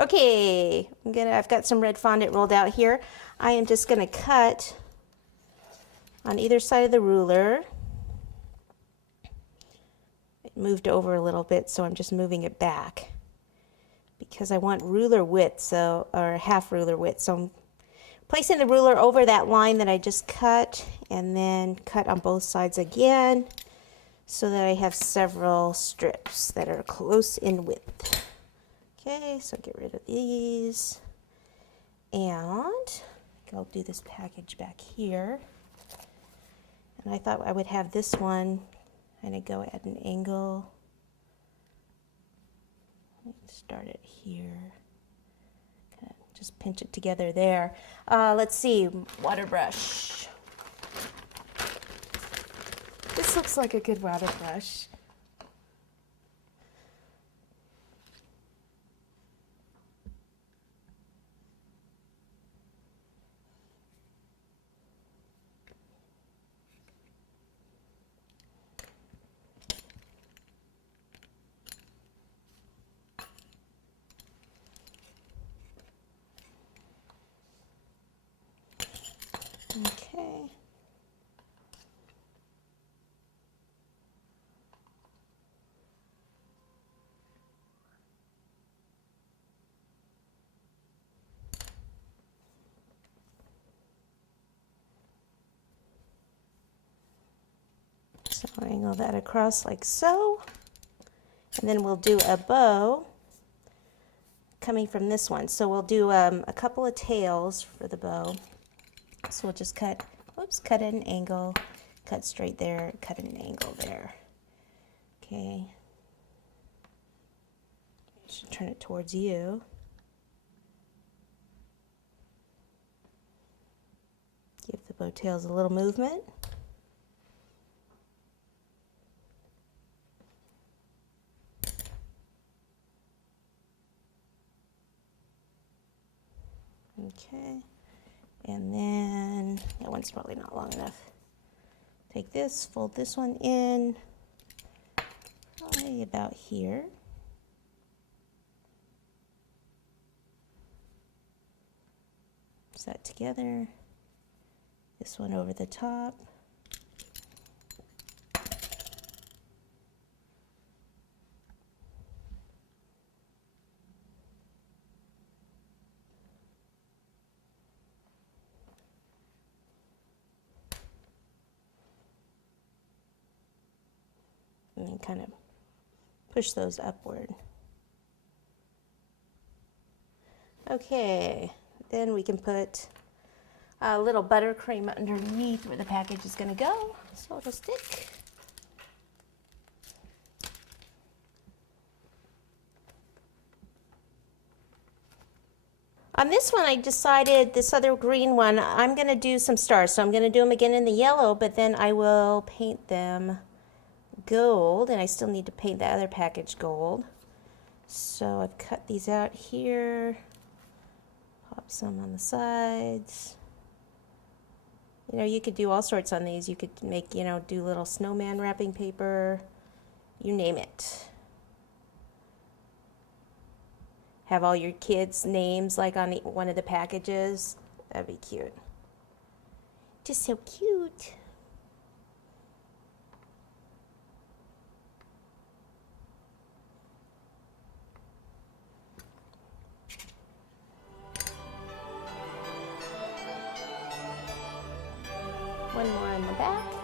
Okay, I've got some red fondant rolled out here. I am just gonna cut on either side of the ruler. It moved over a little bit, so I'm just moving it back because I want ruler width, or half ruler width. So I'm placing the ruler over that line that I just cut, and then cut on both sides again so that I have several strips that are close in width. Okay, so get rid of these, and I'll do this package back here. And I thought I would have this one kind of go at an angle. Let's start it here. Kind of just pinch it together there. Let's see, water brush. This looks like a good water brush. Okay. So angle that across like so. And then we'll do a bow coming from this one. So we'll do a couple of tails for the bow. So we'll just cut, cut at an angle, cut straight there, cut at an angle there. Okay. Should turn it towards you. Give the bow tails a little movement. Okay. And then, that one's probably not long enough. Take this, fold this one in, probably about here. Set together. This one over the top. And then kind of push those upward. Okay, then we can put a little buttercream underneath where the package is going to go, so it'll stick. On this one, I decided, this other green one, I'm going to do some stars. So I'm going to do them again in the yellow, but then I will paint them gold, and I still need to paint the other package gold. So I've cut these out here, pop some on the sides. You know, you could do all sorts on these. You could make, you know, do little snowman wrapping paper, you name it. Have all your kids' names like on one of the packages. That'd be cute. Just so cute. One more on the back.